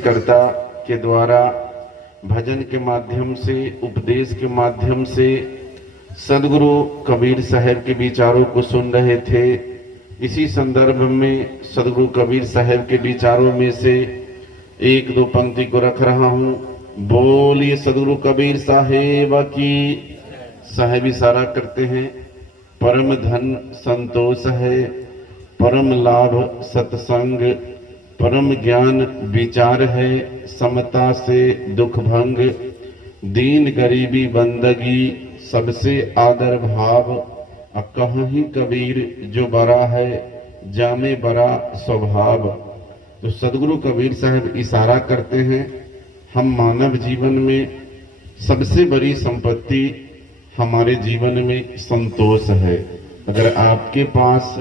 उपदेशकर्ता के द्वारा भजन के माध्यम से, उपदेश के माध्यम से सदगुरु कबीर साहब के विचारों को सुन रहे थे। इसी संदर्भ में सदगुरु कबीर साहब के विचारों में से एक दो पंक्ति को रख रहा हूँ। बोलिए सदगुरु कबीर साहेब की। साहेब इशारा करते हैं, परम धन संतोष है, परम लाभ सत्संग, परम ज्ञान विचार है, समता से दुख भंग, दीन गरीबी बंदगी, सबसे आदर भाव, कहीं कबीर जो बड़ा है, जामे बड़ा स्वभाव। तो सदगुरु कबीर साहब इशारा करते हैं, हम मानव जीवन में सबसे बड़ी संपत्ति हमारे जीवन में संतोष है। अगर आपके पास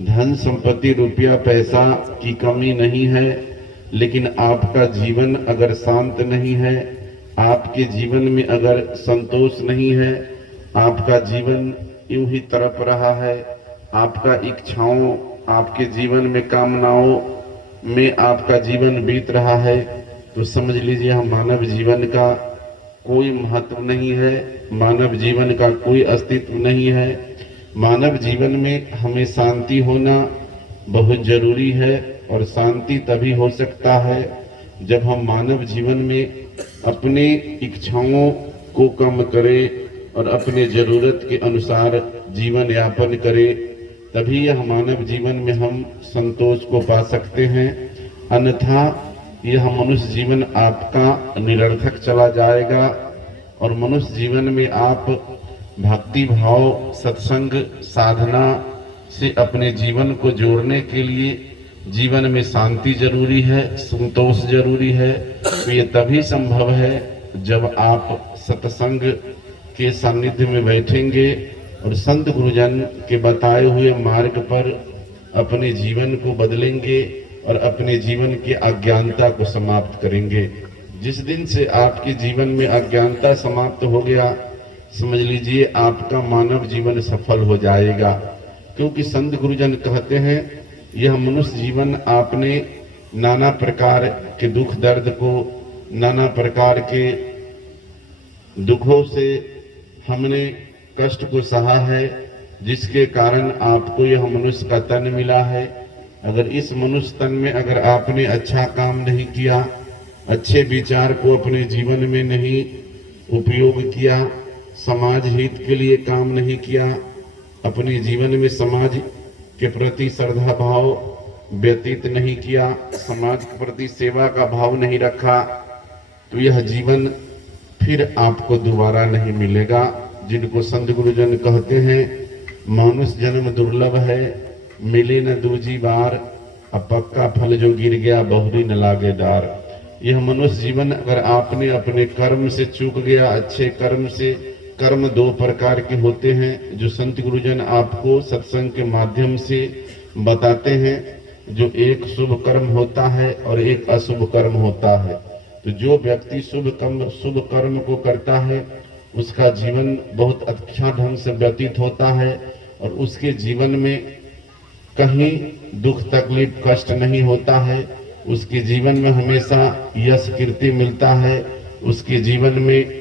धन संपत्ति रुपया पैसा की कमी नहीं है, लेकिन आपका जीवन अगर शांत नहीं है, आपके जीवन में अगर संतोष नहीं है, आपका जीवन यूं ही तड़प रहा है, आपका इच्छाओं, आपके जीवन में कामनाओं में आपका जीवन बीत रहा है, तो समझ लीजिए हम मानव जीवन का कोई महत्व नहीं है, मानव जीवन का कोई अस्तित्व नहीं है। मानव जीवन में हमें शांति होना बहुत जरूरी है, और शांति तभी हो सकता है जब हम मानव जीवन में अपनी इच्छाओं को कम करें और अपने जरूरत के अनुसार जीवन यापन करें, तभी यह मानव जीवन में हम संतोष को पा सकते हैं। अन्यथा यह मनुष्य जीवन आपका निरर्थक चला जाएगा, और मनुष्य जीवन में आप भक्ति भाव, सत्संग, साधना से अपने जीवन को जोड़ने के लिए जीवन में शांति जरूरी है, संतोष जरूरी है। तो ये तभी संभव है जब आप सत्संग के सानिध्य में बैठेंगे और संत गुरुजन के बताए हुए मार्ग पर अपने जीवन को बदलेंगे और अपने जीवन की अज्ञानता को समाप्त करेंगे। जिस दिन से आपके जीवन में अज्ञानता समाप्त हो गया, समझ लीजिए आपका मानव जीवन सफल हो जाएगा। क्योंकि संत गुरुजन कहते हैं, यह मनुष्य जीवन आपने नाना प्रकार के दुख दर्द को, नाना प्रकार के दुखों से हमने कष्ट को सहा है, जिसके कारण आपको यह मनुष्य का तन मिला है। अगर इस मनुष्य तन में अगर आपने अच्छा काम नहीं किया, अच्छे विचार को अपने जीवन में नहीं उपयोग किया, समाज हित के लिए काम नहीं किया, अपने जीवन में समाज के प्रति श्रद्धा भाव व्यतीत नहीं किया, समाज के प्रति सेवा का भाव नहीं रखा, तो यह जीवन फिर आपको दोबारा नहीं मिलेगा। जिनको संत गुरुजन कहते हैं, मानुष जन्म दुर्लभ है, मिले न दूजी बार, अब पक्का फल जो गिर गया बहुरी न लागे डार। यह मनुष्य जीवन अगर आपने अपने कर्म से चूक गया, अच्छे कर्म से, कर्म दो प्रकार के होते हैं जो संत गुरुजन आपको सत्संग के माध्यम से बताते हैं, जो एक शुभ कर्म होता है और एक अशुभ कर्म होता है। तो जो व्यक्ति शुभ कर्म को करता है, उसका जीवन बहुत अच्छा ढंग से व्यतीत होता है, और उसके जीवन में कहीं दुख तकलीफ कष्ट नहीं होता है, उसके जीवन में हमेशा यश कीर्ति मिलता है, उसके जीवन में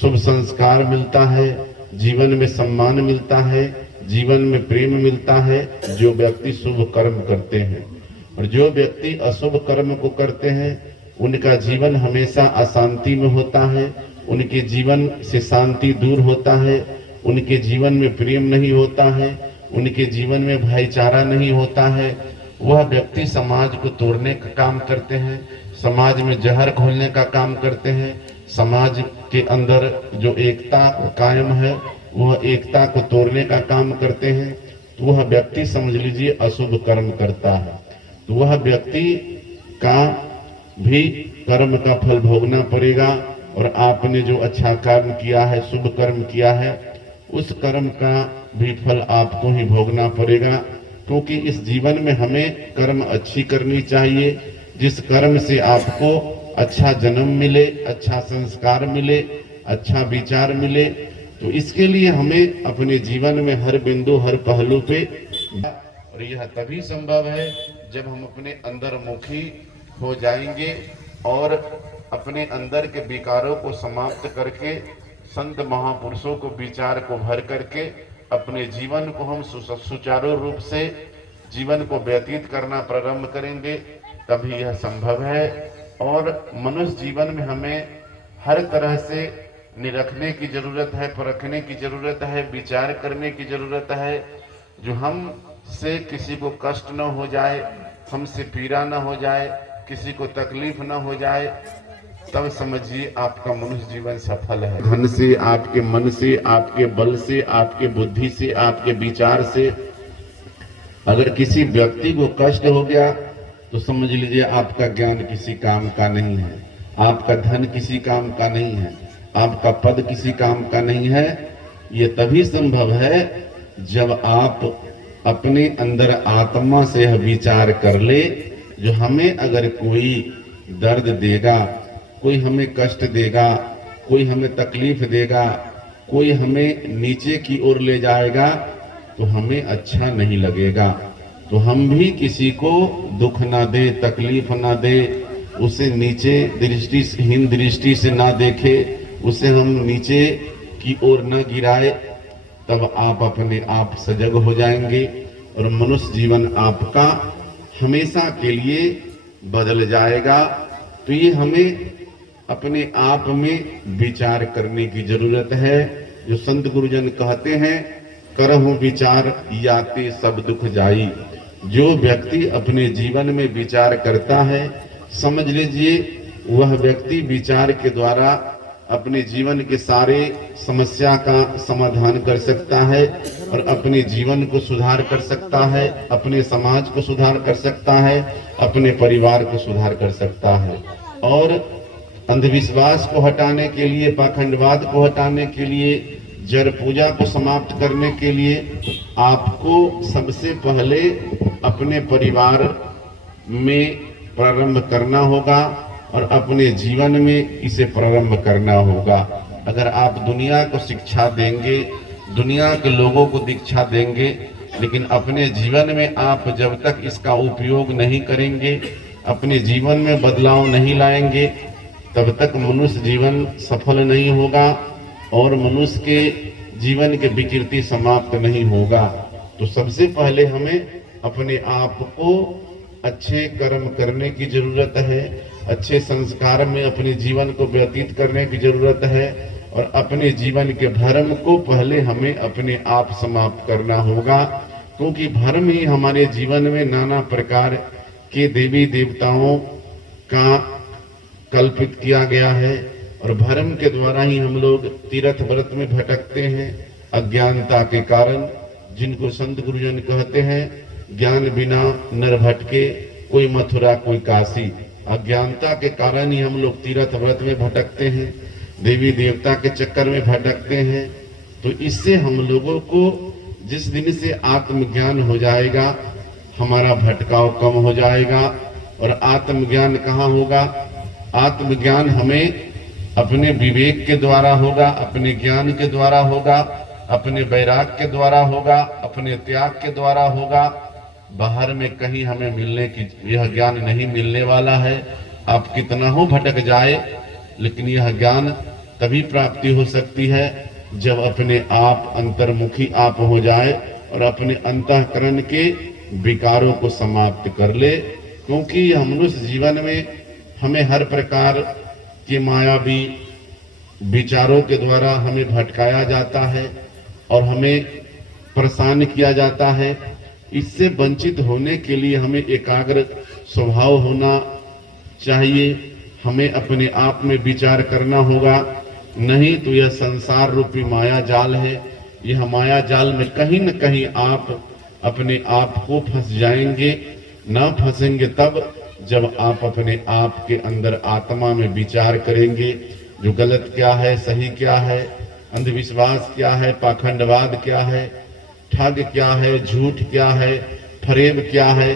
शुभ संस्कार मिलता है, जीवन में सम्मान मिलता है, जीवन में प्रेम मिलता है, जो व्यक्ति शुभ कर्म करते हैं। और जो व्यक्ति अशुभ कर्म को करते हैं, उनका जीवन हमेशा अशांति में होता है, उनके जीवन से शांति दूर होता है, उनके जीवन में प्रेम नहीं होता है, उनके जीवन में भाईचारा नहीं होता है। वह व्यक्ति समाज को तोड़ने का काम करते हैं, समाज में जहर घोलने का काम करते हैं, समाज के अंदर जो एकता कायम है वह एकता को तोड़ने का काम करते हैं। तो वह व्यक्ति समझ लीजिए अशुभ कर्म करता है। तो वह व्यक्ति का भी कर्म का फल भोगना पड़ेगा, और आपने जो अच्छा कर्म किया है, शुभ कर्म किया है, उस कर्म का भी फल आपको ही भोगना पड़ेगा। क्योंकि इस जीवन में हमें कर्म अच्छी करनी चाहिए, जिस कर्म से आपको अच्छा जन्म मिले, अच्छा संस्कार मिले, अच्छा विचार मिले। तो इसके लिए हमें अपने जीवन में हर बिंदु, हर पहलू पे, और यह तभी संभव है जब हम अपने अंदर मुखी हो जाएंगे और अपने अंदर के विकारों को समाप्त करके संत महापुरुषों को विचार को भर करके अपने जीवन को हम सुचारू रूप से जीवन को व्यतीत करना प्रारंभ करेंगे, तभी यह संभव है। और मनुष्य जीवन में हमें हर तरह से निरखने की जरूरत है, परखने की जरूरत है, विचार करने की जरूरत है, जो हमसे किसी को कष्ट न हो जाए, हमसे पीड़ा न हो जाए, किसी को तकलीफ न हो जाए, तब समझिए आपका मनुष्य जीवन सफल है। धन से, आपके मन से, आपके बल से, आपके बुद्धि से, आपके विचार से अगर किसी व्यक्ति को कष्ट हो गया तो समझ लीजिए आपका ज्ञान किसी काम का नहीं है, आपका धन किसी काम का नहीं है, आपका पद किसी काम का नहीं है। ये तभी संभव है जब आप अपने अंदर आत्मा से यह विचार कर ले, जो हमें अगर कोई दर्द देगा, कोई हमें कष्ट देगा, कोई हमें तकलीफ देगा, कोई हमें नीचे की ओर ले जाएगा तो हमें अच्छा नहीं लगेगा। तो हम भी किसी को दुख ना दे, तकलीफ ना दे, उसे नीचे दृष्टि हीन दृष्टि से ना देखे, उसे हम नीचे की ओर न गिराए, तब आप अपने आप सजग हो जाएंगे और मनुष्य जीवन आपका हमेशा के लिए बदल जाएगा। तो ये हमें अपने आप में विचार करने की जरूरत है। जो संत गुरुजन कहते हैं, करहु विचार याते सब दुख जाई। जो व्यक्ति अपने जीवन में विचार करता है, समझ लीजिए वह व्यक्ति विचार के द्वारा अपने जीवन के सारे समस्या का समाधान कर सकता है और अपने जीवन को सुधार कर सकता है, अपने समाज को सुधार कर सकता है, अपने परिवार को सुधार कर सकता है। और अंधविश्वास को हटाने के लिए, पाखंडवाद को हटाने के लिए, जड़ पूजा को समाप्त करने के लिए आपको सबसे पहले अपने परिवार में प्रारंभ करना होगा और अपने जीवन में इसे प्रारंभ करना होगा। अगर आप दुनिया को शिक्षा देंगे, दुनिया के लोगों को दीक्षा देंगे, लेकिन अपने जीवन में आप जब तक इसका उपयोग नहीं करेंगे, अपने जीवन में बदलाव नहीं लाएंगे, तब तक मनुष्य जीवन सफल नहीं होगा और मनुष्य के जीवन के विकृति समाप्त नहीं होगा। तो सबसे पहले हमें अपने आप को अच्छे कर्म करने की जरूरत है, अच्छे संस्कार में अपने जीवन को व्यतीत करने की जरूरत है और अपने जीवन के भ्रम को पहले हमें अपने आप समाप्त करना होगा, क्योंकि भ्रम ही हमारे जीवन में नाना प्रकार के देवी देवताओं का कल्पित किया गया है और भ्रम के द्वारा ही हम लोग तीर्थ व्रत में भटकते हैं अज्ञानता के कारण, जिनको संत गुरुजन कहते हैं ज्ञान बिना नर भटके, कोई मथुरा कोई काशी। अज्ञानता के कारण ही हम लोग तीर्थ व्रत में भटकते हैं, देवी देवता के चक्कर में भटकते हैं। तो इससे हम लोगों को जिस दिन से आत्मज्ञान हो जाएगा, हमारा भटकाव कम हो जाएगा। और आत्मज्ञान कहाँ होगा? आत्मज्ञान हमें अपने विवेक के द्वारा होगा, अपने ज्ञान के द्वारा होगा, अपने वैराग के द्वारा होगा, अपने त्याग के द्वारा होगा। बाहर में कहीं हमें मिलने की यह ज्ञान नहीं मिलने वाला है। आप कितना हो भटक जाए, लेकिन यह ज्ञान तभी प्राप्ति हो सकती है जब अपने आप अंतर्मुखी आप हो जाए और अपने अंतःकरण के विकारों को समाप्त कर ले। क्योंकि यह मनुष्य जीवन में हमें हर प्रकार के मायावी विचारों के द्वारा हमें भटकाया जाता है और हमें परेशान किया जाता है। इससे वंचित होने के लिए हमें एकाग्र स्वभाव होना चाहिए, हमें अपने आप में विचार करना होगा। नहीं तो यह संसार रूपी माया जाल है, यह माया जाल में कहीं न कहीं आप अपने आप को फंस जाएंगे। ना फंसेंगे तब जब आप अपने आप के अंदर आत्मा में विचार करेंगे, जो गलत क्या है, सही क्या है, अंधविश्वास क्या है, पाखंडवाद क्या है, ठग क्या है, झूठ क्या है, फरेब क्या है।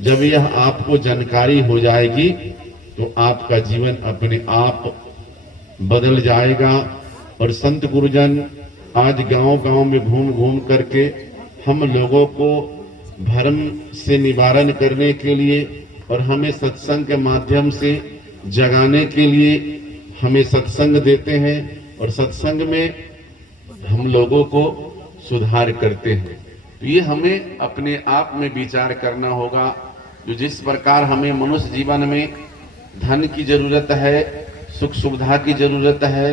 जब यह आपको जानकारी हो जाएगी तो आपका जीवन अपने आप बदल जाएगा। और संत गुरुजन आज गांव-गांव में घूम घूम करके हम लोगों को भ्रम से निवारण करने के लिए, और हमें सत्संग के माध्यम से जगाने के लिए हमें सत्संग देते हैं और सत्संग में हम लोगों को सुधार करते हैं। तो ये हमें अपने आप में विचार करना होगा। जो जिस प्रकार हमें मनुष्य जीवन में धन की जरूरत है, सुख सुविधा की जरूरत है,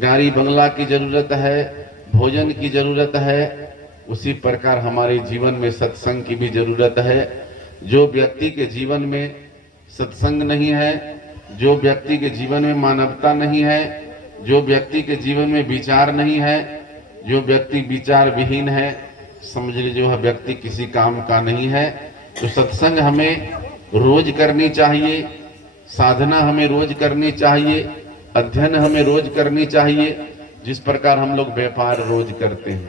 गाड़ी बंगला की जरूरत है, भोजन की जरूरत है, उसी प्रकार हमारे जीवन में सत्संग की भी जरूरत है। जो व्यक्ति के जीवन में सत्संग नहीं है, जो व्यक्ति के जीवन में मानवता नहीं है, जो व्यक्ति के जीवन में विचार नहीं है, जो व्यक्ति विचार विहीन है, समझ लीजिए वह व्यक्ति किसी काम का नहीं है। तो सत्संग हमें रोज करनी चाहिए, साधना हमें रोज करनी चाहिए, अध्ययन हमें रोज करनी चाहिए। जिस प्रकार हम लोग व्यापार रोज करते हैं,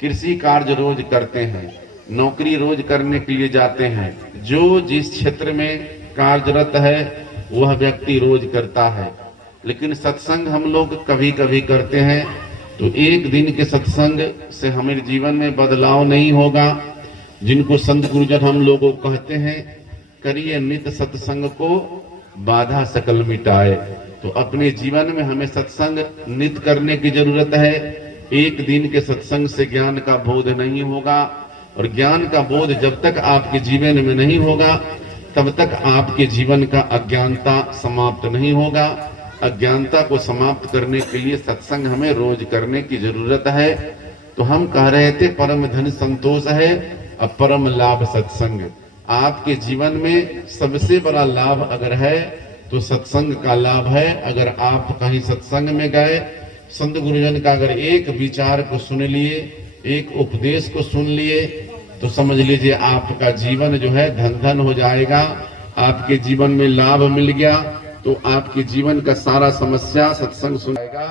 कृषि कार्य रोज करते हैं, नौकरी रोज करने के लिए जाते हैं, जो जिस क्षेत्र में कार्यरत है वह व्यक्ति रोज करता है। लेकिन सत्संग हम लोग कभी कभी करते हैं। तो एक दिन के सत्संग से हमारे जीवन में बदलाव नहीं होगा। जिनको संत गुरुजन हम लोगों को कहते हैं, करिए नित्य सत्संग को बाधा सकल मिटाए। तो अपने जीवन में हमें सत्संग नित्य करने की जरूरत है। एक दिन के सत्संग से ज्ञान का बोध नहीं होगा, और ज्ञान का बोध जब तक आपके जीवन में नहीं होगा तब तक आपके जीवन का अज्ञानता समाप्त नहीं होगा। अज्ञानता को समाप्त करने के लिए सत्संग हमें रोज करने की जरूरत है। तो हम कह रहे थे परम धन संतोष है, अब परम लाभ सत्संग। आपके जीवन में सबसे बड़ा लाभ अगर है तो सत्संग का लाभ है। अगर आप कहीं सत्संग में गए, संत गुरुजन का अगर एक विचार को सुन लिए, एक उपदेश को सुन लिए, तो समझ लीजिए आपका जीवन जो है धन धन हो जाएगा। आपके जीवन में लाभ मिल गया तो आपके जीवन का सारा समस्या सत्संग सुनाएगा।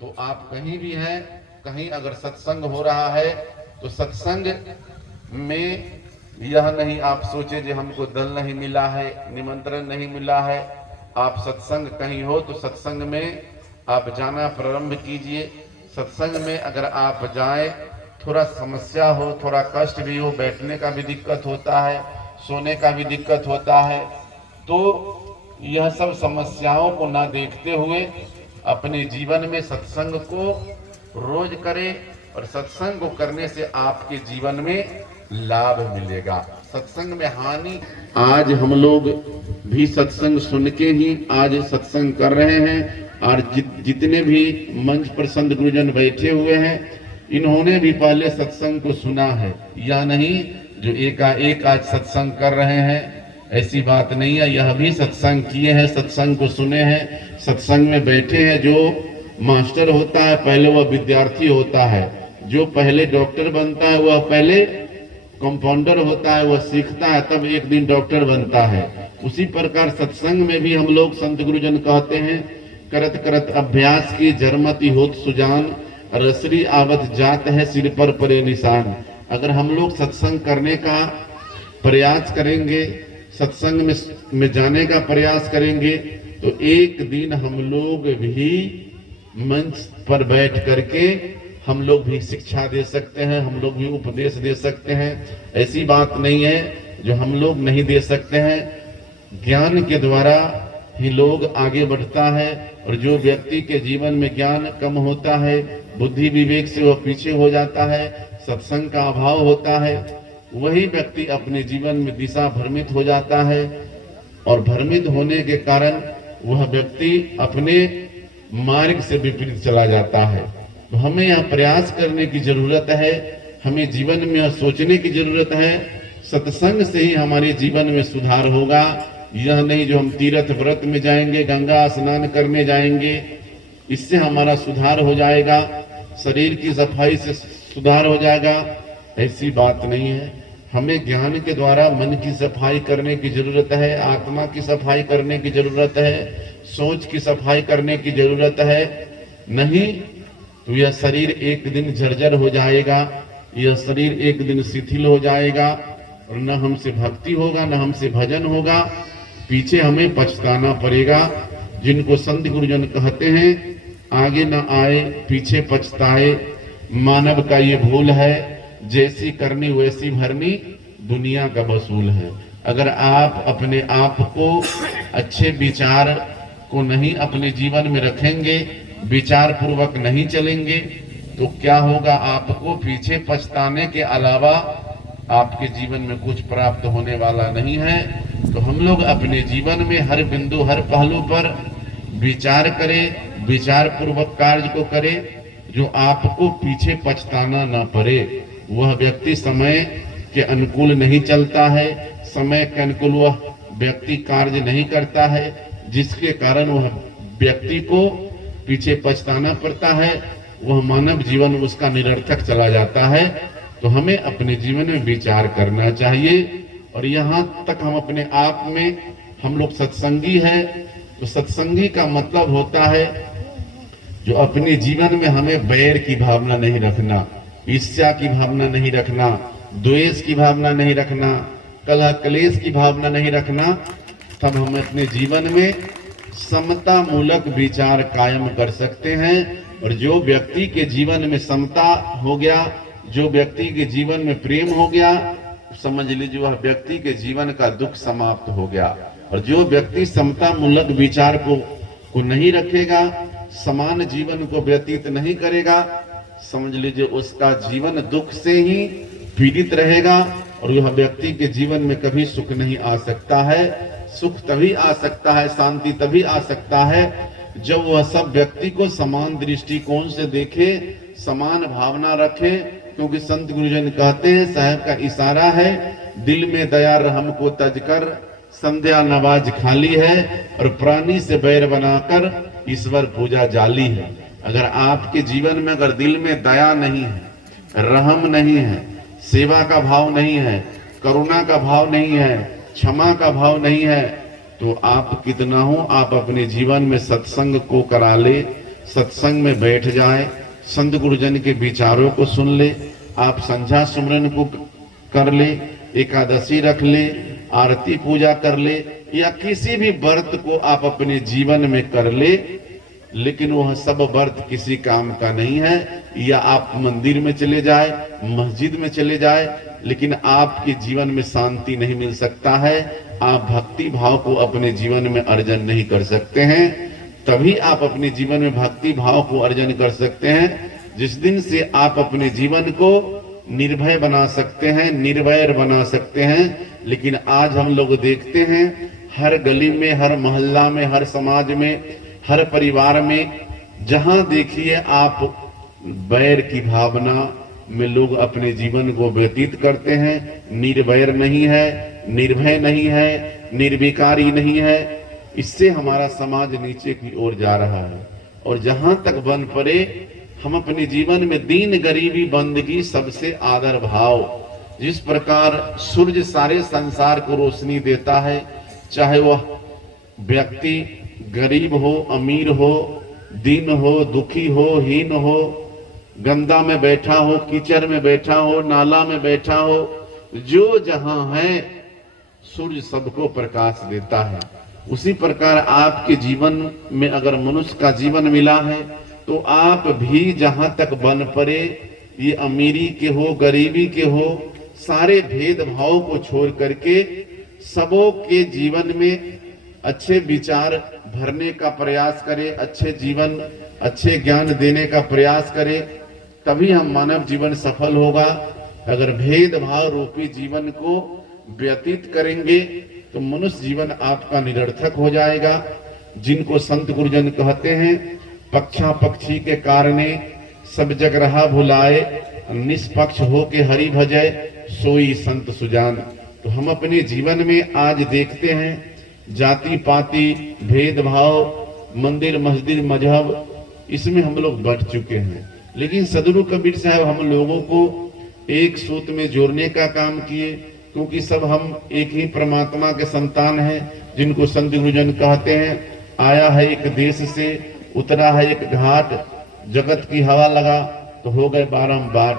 तो आप कहीं भी हैं, कहीं अगर सत्संग हो रहा है तो सत्संग में यह नहीं आप सोचे कि हमको दल नहीं मिला है, निमंत्रण नहीं मिला है। आप सत्संग कहीं हो तो सत्संग में आप जाना प्रारंभ कीजिए। सत्संग में अगर आप जाएं, थोड़ा समस्या हो, थोड़ा कष्ट भी हो, बैठने का भी दिक्कत होता है, सोने का भी दिक्कत होता है, तो यह सब समस्याओं को ना देखते हुए अपने जीवन में सत्संग को रोज करें। और सत्संग को करने से आपके जीवन में लाभ मिलेगा, सत्संग में हानि। आज हम लोग भी सत्संग सुन के ही आज सत्संग कर रहे हैं। और जितने भी मंच पर संत गुरुजन बैठे हुए हैं, इन्होंने भी पहले सत्संग को सुना है, या नहीं जो एकाएक आज सत्संग कर रहे हैं, ऐसी बात नहीं है। यह भी सत्संग किए हैं, सत्संग को सुने हैं, सत्संग में बैठे हैं। जो मास्टर होता है पहले वह विद्यार्थी होता है, जो पहले डॉक्टर बनता है वह पहले कंपाउंडर होता है, वह सीखता है तब एक दिन डॉक्टर बनता है। उसी प्रकार सत्संग में भी हम लोग संत गुरुजन कहते हैं, करत करत अभ्यास की जरमती होत सुजान, रसरी आवत जात है सिर पर परे निशान। अगर हम लोग सत्संग करने का प्रयास करेंगे, सत्संग में जाने का प्रयास करेंगे, तो एक दिन हम लोग भी मंच पर बैठ करके हम लोग भी शिक्षा दे सकते हैं, हम लोग भी उपदेश दे सकते हैं। ऐसी बात नहीं है जो हम लोग नहीं दे सकते हैं। ज्ञान के द्वारा ही लोग आगे बढ़ता है। और जो व्यक्ति के जीवन में ज्ञान कम होता है, बुद्धि विवेक से वह पीछे हो जाता है, सत्संग का अभाव होता है, वही व्यक्ति अपने जीवन में दिशा भ्रमित हो जाता है। और भ्रमित होने के कारण वह व्यक्ति अपने मार्ग से विपरीत चला जाता है। तो हमें यह प्रयास करने की जरूरत है, हमें जीवन में सोचने की जरूरत है। सत्संग से ही हमारे जीवन में सुधार होगा। यह नहीं जो हम तीर्थ व्रत में जाएंगे, गंगा स्नान करने जाएंगे, इससे हमारा सुधार हो जाएगा, शरीर की सफाई से सुधार हो जाएगा, ऐसी बात नहीं है। हमें ज्ञान के द्वारा मन की सफाई करने की जरूरत है, आत्मा की सफाई करने की जरूरत है, सोच की सफाई करने की जरूरत है। नहीं तो यह शरीर एक दिन जर्जर हो जाएगा, यह शरीर एक दिन शिथिल हो जाएगा, और न हमसे भक्ति होगा, न हमसे भजन होगा, पीछे हमें पछताना पड़ेगा। जिनको संत गुरुजन कहते हैं, आगे न आए पीछे पछताए, मानव का ये भूल है, जैसी करनी वैसी भरनी दुनिया का वसूल है। अगर आप अपने आप को अच्छे विचार को नहीं अपने जीवन में रखेंगे, विचार पूर्वक नहीं चलेंगे, तो क्या होगा, आपको पीछे पछताने के अलावा आपके जीवन में कुछ प्राप्त होने वाला नहीं है। तो हम लोग अपने जीवन में हर बिंदु, हर पहलू पर विचार करें, विचार पूर्वक कार्य को करें, जो आपको पीछे पछताना ना पड़े। वह व्यक्ति समय के अनुकूल नहीं चलता है, समय के अनुकूल वह व्यक्ति कार्य नहीं करता है, जिसके कारण वह व्यक्ति को पीछे पछताना पड़ता है, वह मानव जीवन उसका निरर्थक चला जाता है। तो हमें अपने जीवन में विचार करना चाहिए। और यहाँ तक हम अपने आप में, हम लोग सत्संगी है, तो सत्संगी का मतलब होता है जो अपने जीवन में हमें बैर की भावना नहीं रखना, ईर्ष्या की भावना नहीं रखना, द्वेष की भावना नहीं रखना, कलह कलेश की भावना नहीं रखना। तब हम अपने जीवन में समता मूलक विचार कायम कर सकते हैं। और जो व्यक्ति के जीवन में समता हो गया, जो व्यक्ति के जीवन में प्रेम हो गया, समझ लीजिए वह व्यक्ति के जीवन का दुख समाप्त हो गया। और जो व्यक्ति समता मूलक विचार को नहीं रखेगा, समान जीवन को व्यतीत नहीं करेगा, समझ लीजिए उसका जीवन दुख से ही पीड़ित रहेगा। और यह व्यक्ति के जीवन में कभी सुख नहीं आ सकता है। सुख तभी आ सकता है, शांति तभी आ सकता है जब वह सब व्यक्ति को समान दृष्टिकोण से देखे, समान भावना रखे। क्योंकि संत गुरुजन कहते हैं, साहब का इशारा है, दिल में दया रहम को तजकर संध्या नवाज खाली है, और प्राणी से बैर बनाकर ईश्वर पूजा जाली है। अगर आपके जीवन में अगर दिल में दया नहीं है, रहम नहीं है, सेवा का भाव नहीं है, करुणा का भाव नहीं है, क्षमा का भाव नहीं है, तो आप कितना हो, आप अपने जीवन में सत्संग को करा ले, सत्संग में बैठ जाए, संत गुरुजन के विचारों को सुन ले, आप संध्या सुमरन को कर ले, एकादशी रख ले, आरती पूजा कर ले, या किसी भी व्रत को आप अपने जीवन में कर ले, लेकिन वह सब व्रत किसी काम का नहीं है। या आप मंदिर में चले जाए, मस्जिद में चले जाए, लेकिन आपके जीवन में शांति नहीं मिल सकता है, आप भक्ति भाव को अपने जीवन में अर्जन नहीं कर सकते हैं। तभी आप अपने जीवन में भक्ति भाव को अर्जन कर सकते हैं जिस दिन से आप अपने जीवन को निर्भय बना सकते हैं, निर्वैर बना सकते हैं। लेकिन आज हम लोग देखते हैं, हर गली में, हर मोहल्ला में, हर समाज में, हर परिवार में, जहां देखिए आप बैर की भावना में लोग अपने जीवन को व्यतीत करते हैं। निर्वैर नहीं है, निर्भय नहीं है, निर्विकारी नहीं है। इससे हमारा समाज नीचे की ओर जा रहा है। और जहां तक बन पड़े, हम अपने जीवन में दीन गरीबी बंदगी सबसे आदर भाव, जिस प्रकार सूर्य सारे संसार को रोशनी देता है, चाहे वह व्यक्ति गरीब हो, अमीर हो, दीन हो, दुखी हो, हीन हो, गंदा में बैठा हो, कीचड़ में बैठा हो, नाला में बैठा हो, जो जहां है सूर्य सबको प्रकाश देता है। उसी प्रकार आपके जीवन में अगर मनुष्य का जीवन मिला है, तो आप भी जहां तक बन पड़े, ये अमीरी के हो, गरीबी के हो, सारे भेदभाव को छोड़ करके सबों के जीवन में अच्छे विचार भरने का प्रयास करें, अच्छे जीवन, अच्छे ज्ञान देने का प्रयास करें, तभी हम मानव जीवन सफल होगा। अगर भेदभाव रूपी जीवन को व्यतीत करेंगे तो मनुष्य जीवन आपका निरर्थक हो जाएगा। जिनको संत गुरुजन कहते हैं, पक्षा पक्षी के कारणे सब जग रहा भुलाए, निष्पक्ष हो के हरि भजय सोई संत सुजान। तो हम अपने जीवन में आज देखते हैं, जाति पाति, भेदभाव, मंदिर मस्जिद मजहब, इसमें हम लोग बढ़ चुके हैं। लेकिन सदगुरु कबीर साहब हम लोगों को एक सूत्र में जोड़ने का काम किए, क्योंकि सब हम एक ही परमात्मा के संतान हैं। जिनको संत गुरुजन कहते हैं, आया है एक देश से, उतरा है एक घाट, जगत की हवा लगा तो हो गए बारंबार।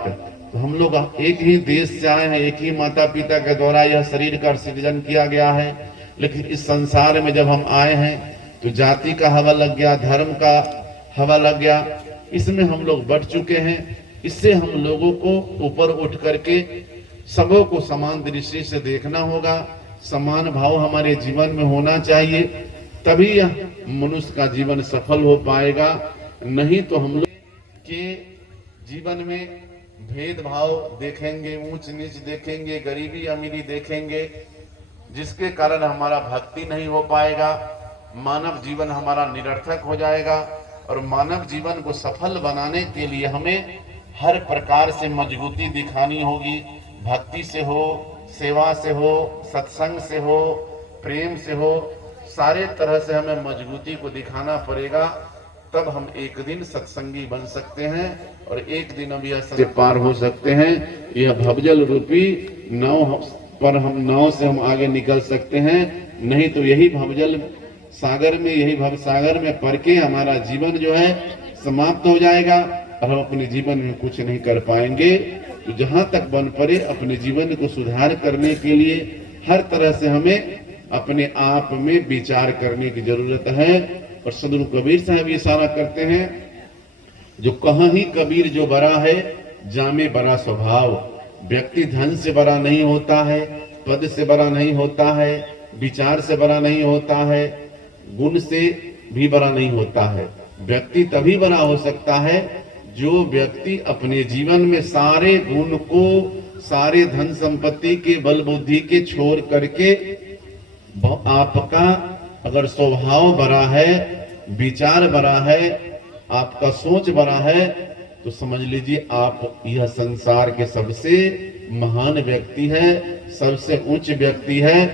तो हम लोग एक ही देश से आए हैं, एक ही माता पिता के द्वारा यह शरीर का सृजन किया गया है। लेकिन इस संसार में जब हम आए हैं तो जाति का हवा लग गया, धर्म का हवा लग गया, इसमें हम लोग बढ़ चुके हैं। इससे हम लोगों को ऊपर उठ करके सबों को समान दृष्टि से देखना होगा, समान भाव हमारे जीवन में होना चाहिए, तभी यह मनुष्य का जीवन सफल हो पाएगा। नहीं तो हम लोग के जीवन में भेदभाव देखेंगे, ऊंच नीच देखेंगे, गरीबी अमीरी देखेंगे, जिसके कारण हमारा भक्ति नहीं हो पाएगा, मानव जीवन हमारा निरर्थक हो जाएगा। और मानव जीवन को सफल बनाने के लिए हमें हर प्रकार से मजबूती दिखानी होगी। भक्ति से हो, सेवा से हो, सत्संग से हो, प्रेम से हो, सारे तरह से हमें मजबूती को दिखाना पड़ेगा। तब हम एक दिन सत्संगी बन सकते हैं और एक दिन हम यह से पार हो सकते हैं। यह भवजल रूपी नाव पर हम नाव से हम आगे निकल सकते हैं। नहीं तो यही भवजल सागर में, यही भव सागर में पड़ के हमारा जीवन जो है समाप्त हो जाएगा और हम अपने जीवन में कुछ नहीं कर पाएंगे। तो जहां तक बन पड़े अपने जीवन को सुधार करने के लिए हर तरह से हमें अपने आप में विचार करने की जरूरत है। और सदगुरु कबीर साहब इशारा करते हैं, जो कहाँ ही कबीर जो बड़ा है जामे बड़ा स्वभाव। व्यक्ति धन से बड़ा नहीं होता है, पद से बड़ा नहीं होता है, विचार से बड़ा नहीं होता है, गुण से भी बड़ा नहीं होता है। व्यक्ति तभी बड़ा हो सकता है जो व्यक्ति अपने जीवन में सारे गुण को, सारे धन संपत्ति के, बल बुद्धि के छोड़ करके आपका अगर स्वभाव बड़ा है, विचार बड़ा है, आपका सोच बड़ा है, तो समझ लीजिए आप यह संसार के सबसे महान व्यक्ति है, सबसे उच्च व्यक्ति है।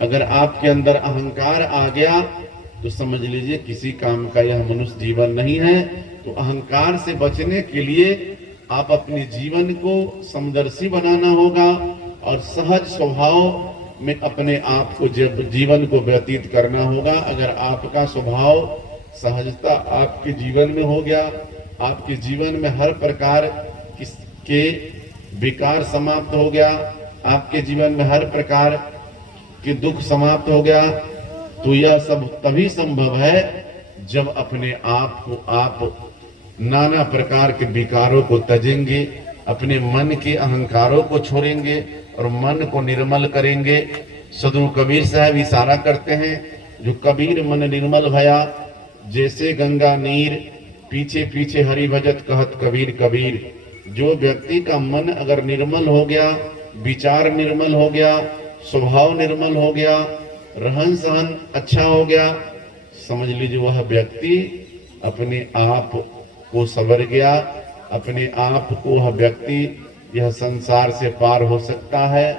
अगर आपके अंदर अहंकार आ गया तो समझ लीजिए किसी काम का यह मनुष्य जीवन नहीं है। तो अहंकार से बचने के लिए आप अपने जीवन को समदर्शी बनाना होगा और सहज स्वभाव में अपने आप को जीवन को व्यतीत करना होगा। अगर आपका स्वभाव सहजता आपके जीवन में हो गया, आपके जीवन में हर प्रकार के विकार समाप्त हो गया, आपके जीवन में हर प्रकार के दुख समाप्त हो गया, तो यह सब तभी संभव है जब अपने आप को आप नाना प्रकार के विकारों को तजेंगे, अपने मन के अहंकारों को छोड़ेंगे और मन को निर्मल करेंगे। सदगुरु कबीर साहब इशारा करते हैं, जो कबीर मन निर्मल भया जैसे गंगा नीर, पीछे पीछे हरि भजत कहत कबीर कबीर। जो व्यक्ति का मन अगर निर्मल हो गया, विचार निर्मल हो गया, स्वभाव निर्मल हो गया, रहन सहन अच्छा हो गया, समझ लीजिए वह व्यक्ति अपने आप को सवर गया, अपने आप को वह व्यक्ति यह संसार से पार हो सकता है।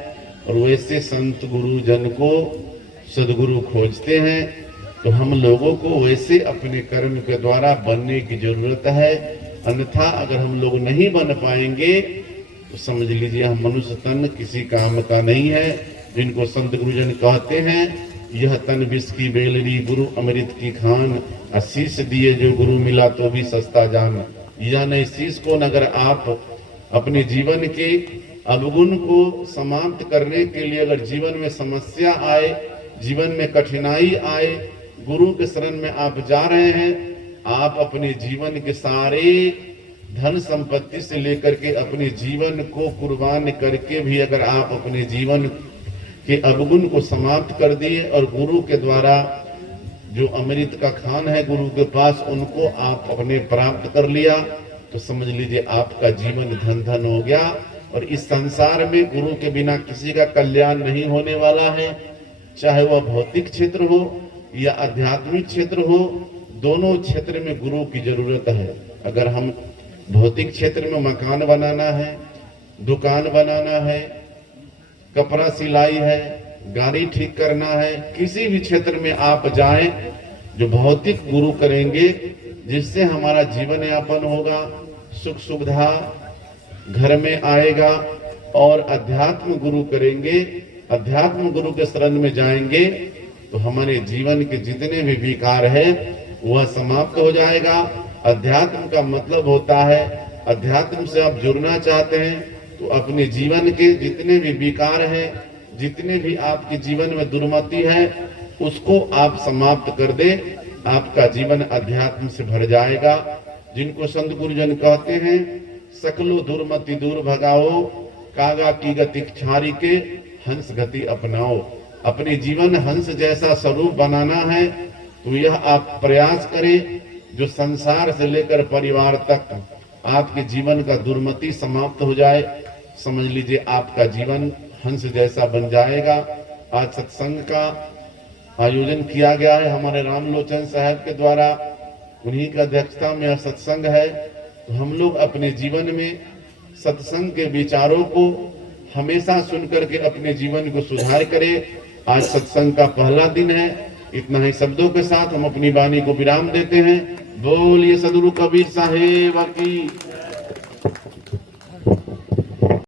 और वैसे संत गुरु जन को सदगुरु खोजते हैं, तो हम लोगों को वैसे अपने कर्म के द्वारा बनने की जरूरत है। अन्यथा अगर हम लोग नहीं बन पाएंगे तो समझ लीजिए हम मनुष्य तन किसी काम का नहीं है। जिनको संत गुरुजन कहते हैं, यह तन विष की बेलरी गुरु अमृत की खान, आशीष दिए जो गुरु मिला तो भी सस्ता जान। यानी शीश को अगर आप अपने जीवन के अवगुण को समाप्त करने के लिए अगर जीवन में समस्या आए, जीवन में कठिनाई आए, गुरु के शरण में आप जा रहे हैं, आप अपने जीवन के सारे धन संपत्ति से लेकर के अपने जीवन को कुर्बान करके भी अगर आप अपने जीवन के अवगुण को समाप्त कर दिए और गुरु के द्वारा जो अमृत का खान है गुरु के पास, उनको आप अपने प्राप्त कर लिया, तो समझ लीजिए आपका जीवन धन धन हो गया। और इस संसार में गुरु के बिना किसी का कल्याण नहीं होने वाला है, चाहे वह भौतिक क्षेत्र हो या आध्यात्मिक क्षेत्र हो, दोनों क्षेत्र में गुरु की जरूरत है। अगर हम भौतिक क्षेत्र में मकान बनाना है, दुकान बनाना है, कपड़ा सिलाई है, गाड़ी ठीक करना है, किसी भी क्षेत्र में आप जाएं, जो भौतिक गुरु करेंगे जिससे हमारा जीवन यापन होगा, सुख सुविधा घर में आएगा। और अध्यात्म गुरु करेंगे, अध्यात्म गुरु के शरण में जाएंगे तो हमारे जीवन के जितने भी विकार है वह समाप्त हो जाएगा। अध्यात्म का मतलब होता है, अध्यात्म से आप जुड़ना चाहते हैं तो अपने जीवन के जितने भी विकार है, जितने भी आपके जीवन में दुर्मति है, उसको आप समाप्त कर दे, आपका जीवन अध्यात्म से भर जाएगा। जिनको संत गुरुजन कहते हैं, सकलो दुर्मति दूर भगाओ, कागा की गति छारी के हंस गति अपनाओ। अपने जीवन हंस जैसा स्वरूप बनाना है तो यह आप प्रयास करें, जो संसार से लेकर परिवार तक आपके जीवन का दुर्मति समाप्त हो जाए। समझ लीजिए आपका जीवन हंस जैसा बन जाएगा। आज सत्संग का आयोजन किया गया है हमारे रामलोचन साहब के द्वारा, उन्हीं की अध्यक्षता में सत्संग है। तो हम लोग अपने जीवन में सत्संग के विचारों को हमेशा सुनकर के अपने जीवन को सुधार करें। आज सत्संग का पहला दिन है। इतना ही शब्दों के साथ हम अपनी वाणी को विराम देते हैं। बोलिए सद्गुरु कबीर साहेब की।